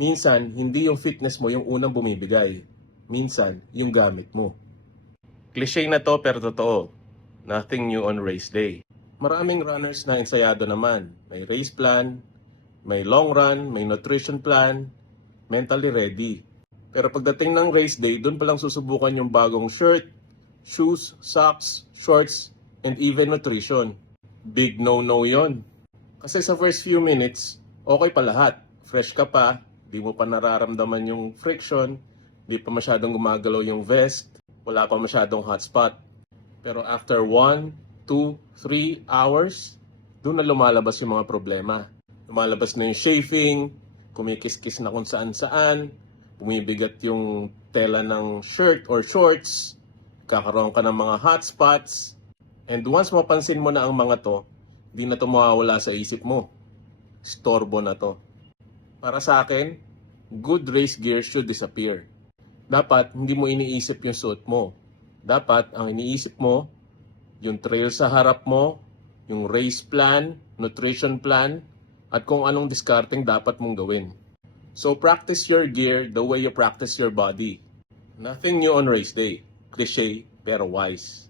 Minsan, hindi yung fitness mo yung unang bumibigay. Minsan, yung gamit mo. Cliché na to pero totoo. Nothing new on race day. Maraming runners na ensayado naman. May race plan, may long run, may nutrition plan, mentally ready. Pero pagdating ng race day, doon palang susubukan yung bagong shirt, shoes, socks, shorts, and even nutrition. Big no-no yon. Kasi sa first few minutes, okay pa lahat. Fresh ka pa, di mo pa nararamdaman yung friction, di pa masyadong gumagalaw yung vest, wala pa masyadong hotspot. Pero after 1, 2, 3 hours, doon na lumalabas yung mga problema. Lumalabas na yung chafing, kumikis-kis na kung saan-saan, bumibigat yung tela ng shirt or shorts, kakaroon ka ng mga hotspots, and once mapansin mo na ang mga to, di na to mawawala sa isip mo. Storbo na to. Para sa akin, good race gear should disappear. Dapat hindi mo iniisip yung suot mo. Dapat ang iniisip mo, yung trail sa harap mo, yung race plan, nutrition plan, at kung anong discarding dapat mong gawin. So practice your gear the way you practice your body. Nothing new on race day. Cliché pero wise.